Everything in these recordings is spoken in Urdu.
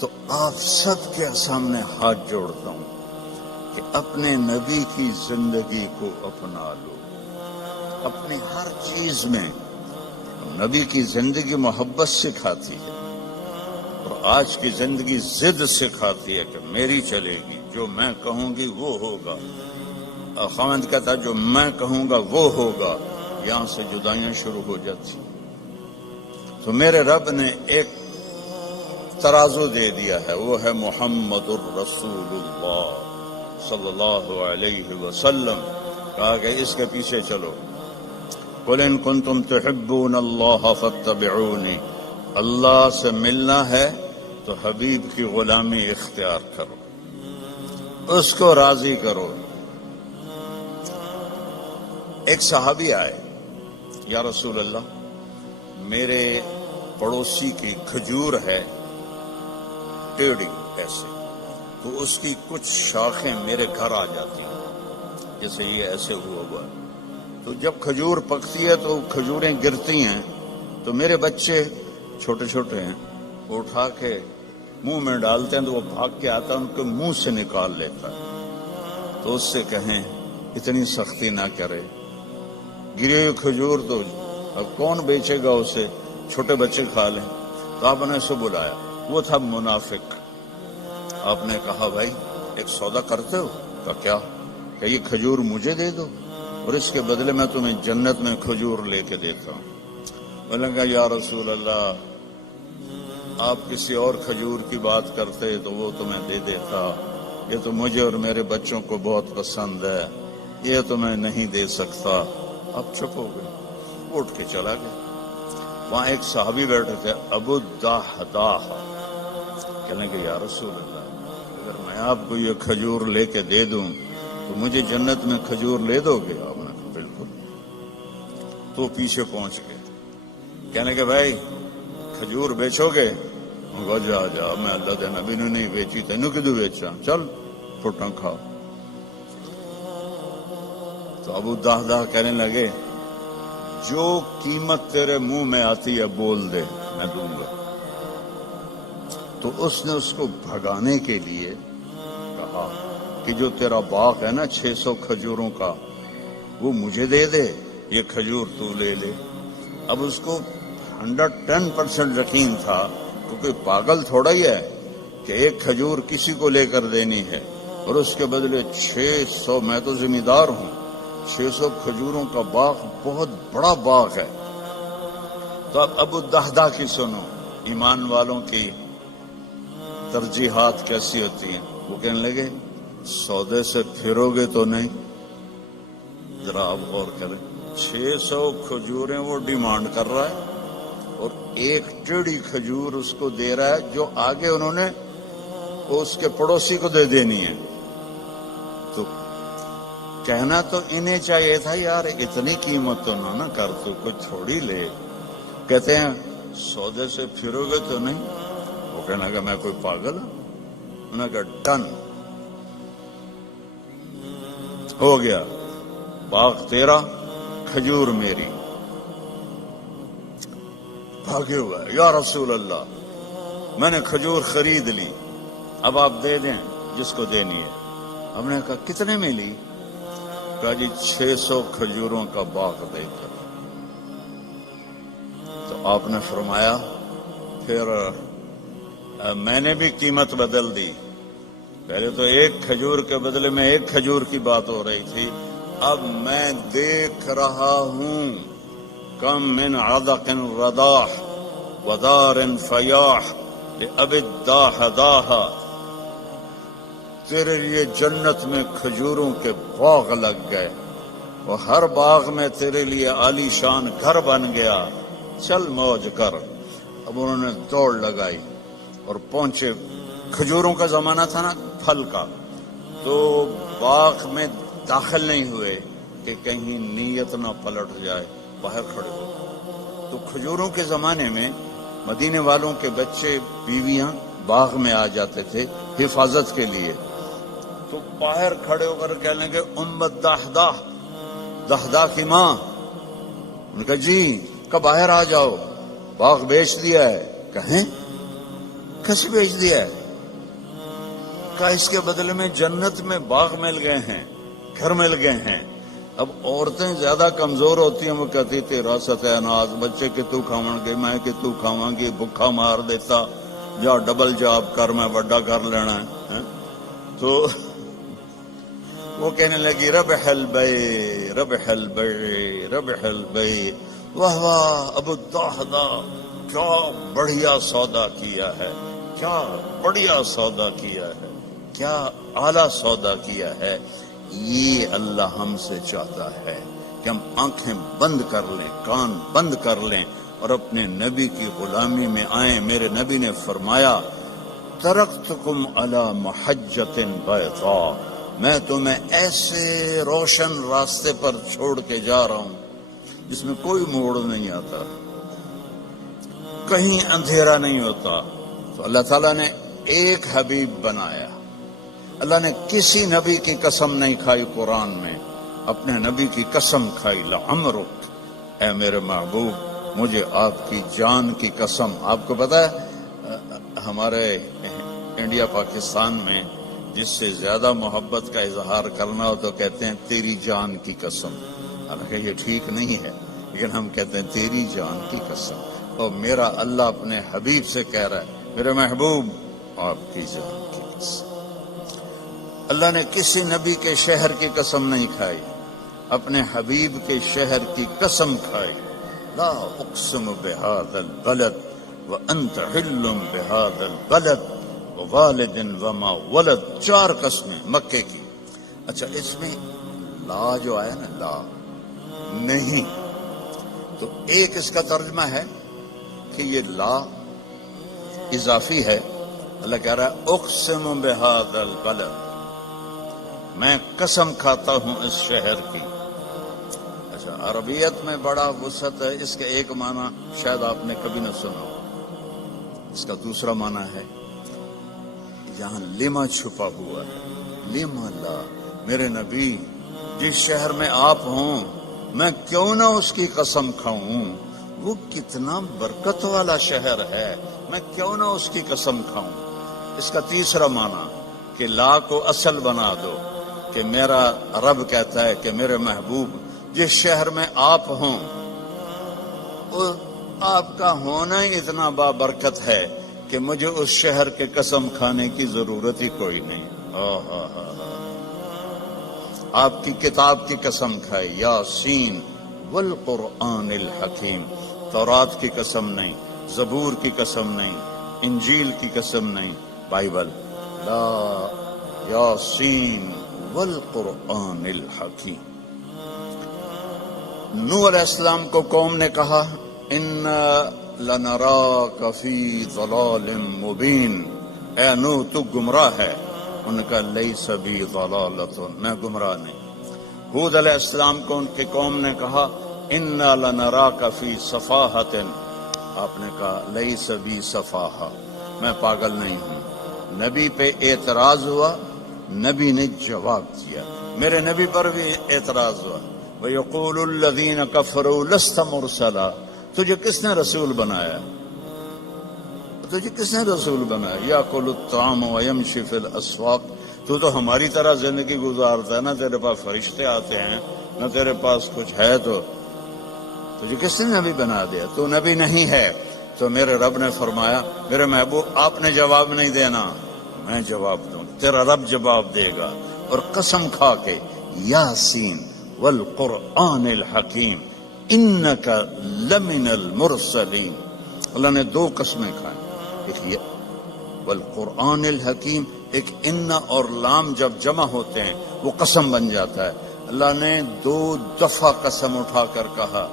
تو آپ سب کے سامنے ہاتھ جوڑتا ہوں کہ اپنے نبی کی زندگی کو اپنا لو. اپنی ہر چیز میں نبی کی زندگی محبت سکھاتی ہے، اور آج کی زندگی ضد سکھاتی ہے کہ میری چلے گی، جو میں کہوں گی وہ ہوگا. خاوند کہتا جو میں کہوں گا وہ ہوگا. یہاں سے جدائیاں شروع ہو جاتی. تو میرے رب نے ایک ترازو دے دیا ہے، وہ ہے محمد الرسول اللہ صلی اللہ علیہ وسلم. کہا کہ اس کے پیچھے چلو. قل ان کنتم تحبون اللہ فاتبعونی. اللہ سے ملنا ہے تو حبیب کی غلامی اختیار کرو، اس کو راضی کرو. ایک صحابی آئے، یا رسول اللہ میرے پڑوسی کی کھجور ہے ٹیڑھی ایسے، تو اس کی کچھ شاخیں میرے گھر آ جاتی ہیں، جیسے یہ ایسے ہوا. تو جب کھجور پکتی ہے تو کھجوریں گرتی ہیں، تو میرے بچے چھوٹے چھوٹے ہیں، وہ اٹھا کے منہ میں ڈالتے ہیں، تو وہ بھاگ کے آتا ہے ان کے منہ سے نکال لیتا ہے. تو اس سے کہیں اتنی سختی نہ کرے، گری ہوئی کھجور تو اب کون بیچے گا اسے، چھوٹے بچے کھا لیں. تو آپ نے اسے بلایا، وہ تھا منافق. آپ نے کہا بھائی ایک سودا کرتے ہو؟ کہا کیا؟ کہ یہ کھجور مجھے دے دو اور اس کے بدلے میں تمہیں جنت میں کھجور لے کے دیتا ہوں. بولیں گا یا رسول اللہ آپ کسی اور کھجور کی بات کرتے تو وہ تمہیں دے دیتا، یہ تو مجھے اور میرے بچوں کو بہت پسند ہے، یہ تو میں نہیں دے سکتا. اب چپ ہو گئے، اٹھ کے چلا گیا. وہاں ایک صحابی بیٹھے تھے، ابو الدحداح. کہنے کہ یا رسول اللہ اگر میں آپ کو یہ کھجور لے کے دے دوں تو مجھے جنت میں کھجور لے دو گے؟ آپ نے کہا بالکل. تو پیچھے پہنچ گئے، کہنے کہ بھائی کھجور بیچو گے؟ جا جا میں اللہ دے نبی نے نہیں بیچی، تینوں کدو بیچا، چل پھٹا کھا. تو ابو الدحداح کہنے لگے جو قیمت تیرے منہ میں آتی ہے بول دے، میں دوں گا. تو اس نے اس کو بھگانے کے لیے کہا کہ جو تیرا باغ ہے نا 600 کھجوروں کا، وہ مجھے دے دے، یہ کھجور تو لے لے. اب اس کو 110% یقین تھا، کیونکہ پاگل تھوڑا ہی ہے کہ ایک کھجور کسی کو لے کر دینی ہے اور اس کے بدلے 600. میں تو ذمہ دار ہوں، 600 کھجوروں کا باغ بہت بڑا باغ ہے. تو اب ابو الدحداح کی سنو، ایمان والوں کی ترجیحات کیسی ہوتی ہیں. وہ کہنے لگے سودے سے پھرو گے تو نہیں؟ ذرا آپ غور کریں، 600 کھجوریں وہ ڈیمانڈ کر رہا ہے اور ایک ٹیڑھی کھجور اس کو دے رہا ہے جو آگے انہوں نے اس کے پڑوسی کو دے دینی ہے. تو کہنا تو انہیں چاہیے تھا یار اتنی قیمت تو نہ کر، تو کوئی تھوڑی لے. کہتے ہیں سودے سے پھرو گے تو نہیں؟ وہ کہنا کہ میں کوئی پاگل ہوں. انہوں نے کہا ڈن، ہو گیا، باغ تیرا، کھجور میری. بھاگے ہوا ہے، یا رسول اللہ میں نے کھجور خرید لی، اب آپ دے دیں جس کو دینی ہے. ہم نے کہا کتنے میں لی؟ کہا جی 600 کھجوروں کا باغ دے کر. تو آپ نے فرمایا پھر میں نے بھی قیمت بدل دی. پہلے تو ایک کھجور کے بدلے میں ایک کھجور کی بات ہو رہی تھی، اب میں دیکھ رہا ہوں کم من عدق رداح ودار فیاح لأبی الدحداح. تیرے لیے جنت میں کھجوروں کے باغ لگ گئے، اور ہر باغ میں تیرے لیے عالی شان گھر بن گیا، چل موج کر. اب انہوں نے دوڑ لگائی اور پہنچے. کھجوروں کا زمانہ تھا نا، پھل کا، تو باغ میں داخل نہیں ہوئے کہ کہیں نیت نہ پلٹ جائے، باہر کھڑے ہو. تو کھجوروں کے زمانے میں مدینے والوں کے بچے بیویاں باغ میں آ جاتے تھے حفاظت کے لیے. تو باہر کھڑے ہو کر کہنے لگے ام الدحداح، دحداح کی ماں. ان نے کہا جی، کب باہر آ جاؤ، باغ بیچ دیا ہے. کہیں کیسے بھیج دیا ہے؟ کہا اس کے بدلے میں جنت میں باغ مل گئے ہیں، گھر مل گئے ہیں۔ اب عورتیں زیادہ کمزور ہوتی ہیں، وہ کہتی تیرا ستہ ناز، بچے کہ تو کھاون گے، میں کہ تو کھاواں گی، بھکھا مار دیتا، جا ڈبل جاب کر، میں بڑا کر لینا ہے۔ تو وہ کہنے لگی ربح البیع ربح البیع ربح البیع، واہ واہ ابو الدحداح، کیا بڑھیا سودا کیا ہے، کیا بڑھیا سودا کیا ہے، کیا اعلیٰ سودا کیا ہے۔ یہ اللہ ہم سے چاہتا ہے کہ ہم آنکھیں بند کر لیں، کان بند کر لیں اور اپنے نبی کی غلامی میں آئیں۔ میرے نبی نے فرمایا ترکتکم علی محجۃ بیضاء، میں تمہیں ایسے روشن راستے پر چھوڑ کے جا رہا ہوں جس میں کوئی موڑ نہیں آتا، کہیں اندھیرا نہیں ہوتا۔ تو اللہ تعالیٰ نے ایک حبیب بنایا، اللہ نے کسی نبی کی قسم نہیں کھائی قرآن میں، اپنے نبی کی قسم کھائی، لعمرک، اے میرے محبوب مجھے آپ کی جان کی قسم۔ آپ کو پتا ہے ہمارے انڈیا پاکستان میں جس سے زیادہ محبت کا اظہار کرنا ہو تو کہتے ہیں تیری جان کی قسم، حالانکہ یہ ٹھیک نہیں ہے، لیکن ہم کہتے ہیں تیری جان کی قسم۔ اور میرا اللہ اپنے حبیب سے کہہ رہا ہے میرے محبوب آپ کی جان کی قسم۔ اللہ نے کسی نبی کے شہر کی قسم نہیں کھائی، اپنے حبیب کے شہر کی قسم کھائی۔ لا اقسم بہذا البلد وانت حل بہذا البلد ووالد وما ولد، 4 قسمیں مکے کی۔ اچھا اس میں لا جو آیا نا، لا نہیں، تو ایک اس کا ترجمہ ہے کہ یہ لا اضافی ہے۔ اللہ کہہ رہا ہے اقسم بہذا البلد، میں قسم کھاتا ہوں اس شہر کی۔ اچھا عربیت میں بڑا وسعت ہے، اس کا ایک معنی شاید آپ نے کبھی نہ سنا ہو، اس کا دوسرا معنی ہے یہاں لما چھپا ہوا ہے، لما لا، میرے نبی جس شہر میں آپ ہوں میں کیوں نہ اس کی قسم کھاؤں، وہ کتنا برکت والا شہر ہے، میں کیوں نہ اس کی قسم کھاؤں۔ اس کا تیسرا معنی کہ لا کو اصل بنا دو، کہ میرا رب کہتا ہے کہ میرے محبوب جس شہر میں آپ ہوں آپ کا ہونا ہی اتنا بابرکت ہے کہ مجھے اس شہر کے قسم کھانے کی ضرورت ہی کوئی نہیں۔ آپ کی کتاب کی قسم کھائی، یاسین والقرآن الحکیم، تورات کی قسم نہیں، زبور کی قسم نہیں، انجیل کی قسم نہیں، بائبل، لا یاسین والقرآن الحکیم۔ نوح علیہ السلام کو قوم نے کہا اِنَّا لَنَرَاكَ فِي ضَلَالٍ مُبِينٍ، اے نوح تو گمراہ ہے۔ ان کا لَيْسَ بِي ضَلَالَةٌ، میں گمراہ نہیں۔ ہود علیہ السلام کو ان کی قوم نے کہا اِنَّا لَنَرَاكَ فِي صَفَاحَةٍ، آپ نے کہا لَيْسَ بِي صَفَاحَةٌ، میں پاگل نہیں ہوں۔ نبی پہ اعتراض ہوا، نبی نے جواب دیا، میرے نبی پر بھی اعتراض ہوا۔ وَيَقُولُ الَّذِينَ كَفَرُوا لَسْتَ مُرْسَلًا، تجھے کس نے رسول بنایا، تجھے کس نے رسول بنایا، یَأْكُلُ الطَّعَامَ وَيَمْشِي فِي الْأَسْوَاقِ، تو ہماری طرح زندگی گزارتا ہے، نہ تیرے پاس فرشتے آتے ہیں نہ تیرے پاس کچھ ہے، تو تجھے کس نے نبی بنا دیا، تو نبی نہیں ہے۔ تو میرے رب نے فرمایا میرے محبوب آپ نے جواب نہیں دینا، میں جواب دوں، تیرا رب جواب دے گا۔ اور قسم کھا کے یاسین والقرآن الحکیم انک لمن المرسلین، اللہ نے 2 قسمیں کھائیں، ایک یہ والقرآن الحکیم، ایک ان اور لام جب جمع ہوتے ہیں وہ قسم بن جاتا ہے۔ اللہ نے 2 دفعہ قسم اٹھا کر کہا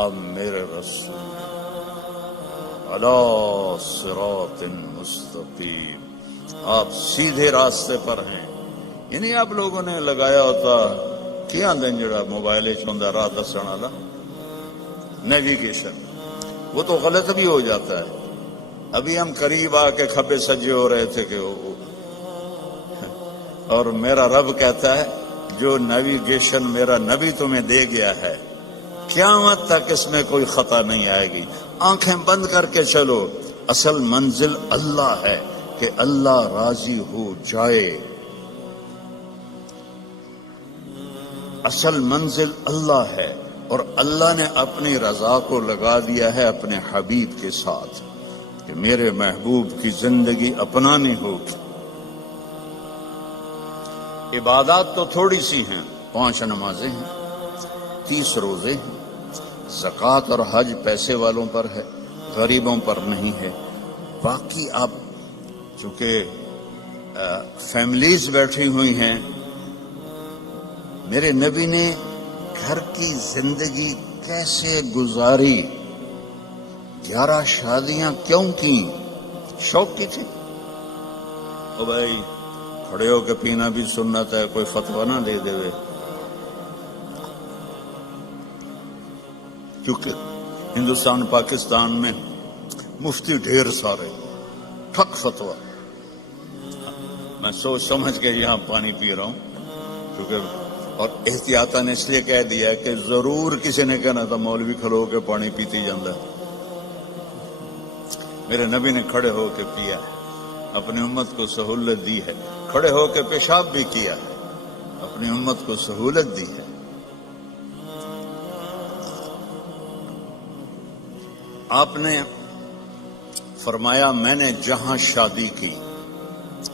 آپ میرے رسول علی صراط مستقیم، آپ سیدھے راستے پر ہیں۔ یعنی آپ لوگوں نے لگایا ہوتا کیا جڑا موبائل چوندا راہ دسن والا نیویگیشن، وہ تو غلط بھی ہو جاتا ہے۔ ابھی ہم قریب آ کے کھبے سجے ہو رہے تھے کہ اور میرا رب کہتا ہے جو نیویگیشن میرا نبی تمہیں دے گیا ہے قیامت تک اس میں کوئی خطا نہیں آئے گی، آنکھیں بند کر کے چلو، اصل منزل اللہ ہے کہ اللہ راضی ہو جائے. اصل منزل اللہ ہے اور اللہ نے اپنی رضا کو لگا دیا ہے اپنے حبیب کے ساتھ کہ میرے محبوب کی زندگی اپنانی ہوگی. عبادات تو تھوڑی سی ہیں، 5 نمازیں ہیں، 30 روزے ہیں، زکوٰۃ اور حج پیسے والوں پر ہے، غریبوں پر نہیں ہے. باقی آپ چونکہ فیملیز بیٹھی ہوئی ہیں، میرے نبی نے گھر کی زندگی کیسے گزاری، 11 شادیاں کیوں کی؟ شوق کی تھی. او بھائی کھڑے ہو کے پینا بھی سنت ہے، کوئی فتویٰ نہ دے دے. کیونکہ ہندوستان پاکستان میں مفتی ڈھیر سارے، ٹھک فتویٰ. میں سوچ سمجھ کے یہاں پانی پی رہا ہوں کیونکہ، اور احتیاطاً اس لیے کہہ دیا کہ ضرور کسی نے کہنا تھا مولوی کھلو کے پانی پیتی جاندہ. میرے نبی نے کھڑے ہو کے پیا ہے، اپنی امت کو سہولت دی ہے. کھڑے ہو کے پیشاب بھی کیا ہے، اپنی امت کو سہولت دی ہے. آپ نے فرمایا میں نے جہاں شادی کی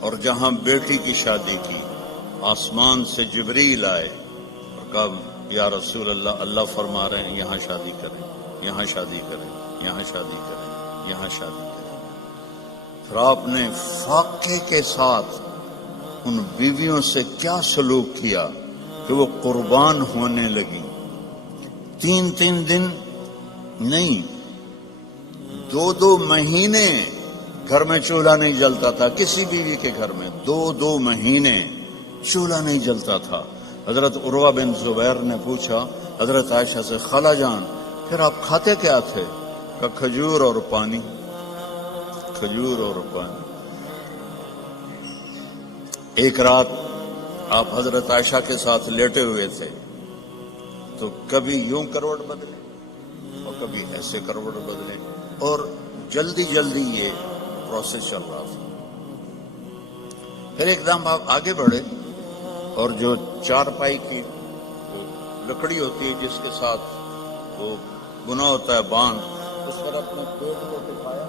اور جہاں بیٹی کی شادی کی، آسمان سے جبریل آئے اور کہا یا رسول اللہ، اللہ فرما رہے ہیں یہاں شادی کریں، یہاں شادی کریں، یہاں شادی کریں، یہاں شادی کریں. پھر آپ نے فاقے کے ساتھ ان بیویوں سے کیا سلوک کیا کہ وہ قربان ہونے لگی. 3 دن نہیں، 2 مہینے گھر میں چولہا نہیں جلتا تھا. کسی بیوی کے گھر میں 2 مہینے چولہا نہیں جلتا تھا. حضرت عروہ بن زبیر نے پوچھا حضرت عائشہ سے، خالہ جان پھر آپ کھاتے کیا تھے؟ کہ کھجور اور پانی، کھجور اور پانی. ایک رات آپ حضرت عائشہ کے ساتھ لیٹے ہوئے تھے تو کبھی یوں کروٹ بدلے اور کبھی ایسے کروٹ بدلے، اور جلدی جلدی یہ پروسیس چل رہا تھا. پھر ایک دم آپ آگے بڑھے اور جو چارپائی کی لکڑی ہوتی ہے جس کے ساتھ وہ بنا ہوتا ہے باندھ، اس پر اپنے پیٹ کو ٹکایا،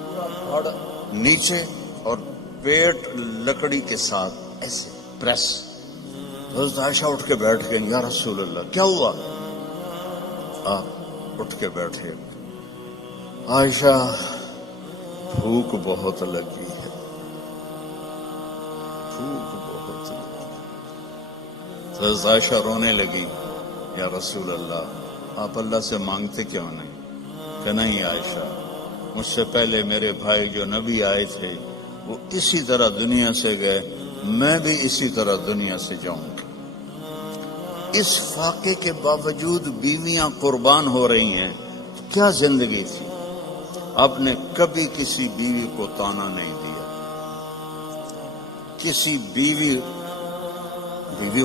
پورا دھڑ نیچے اور پیٹ لکڑی کے ساتھ ایسے پریس. حضرت عائشہ اٹھ کے بیٹھ گئے، یا رسول اللہ کیا ہوا؟ آپ اٹھ کے بیٹھے. عائشہ بھوک بہت لگی ہے، بھوک بہت لگی. حضرت عائشہ رونے لگی، یا رسول اللہ آپ اللہ سے مانگتے کیوں نہیں؟ کہ نہیں عائشہ، مجھ سے پہلے میرے بھائی جو نبی آئے تھے وہ اسی طرح دنیا سے گئے، میں بھی اسی طرح دنیا سے جاؤں گی. اس فاقے کے باوجود بیویاں قربان ہو رہی ہیں. کیا زندگی تھی. آپ نے کبھی کسی بیوی کو تانا نہیں دیا. کسی بیوی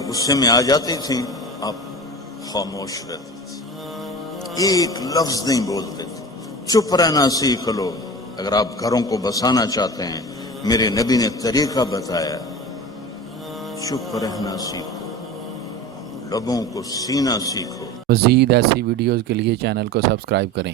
غصے میں آ جاتی تھی، آپ خاموش رہتے تھے، ایک لفظ نہیں بولتے تھے. چپ رہنا سیکھ لو. اگر آپ گھروں کو بسانا چاہتے ہیں، میرے نبی نے طریقہ بتایا، چپ رہنا سیکھو، لبوں کو سینا سیکھو. مزید ایسی ویڈیوز کے لیے چینل کو سبسکرائب کریں.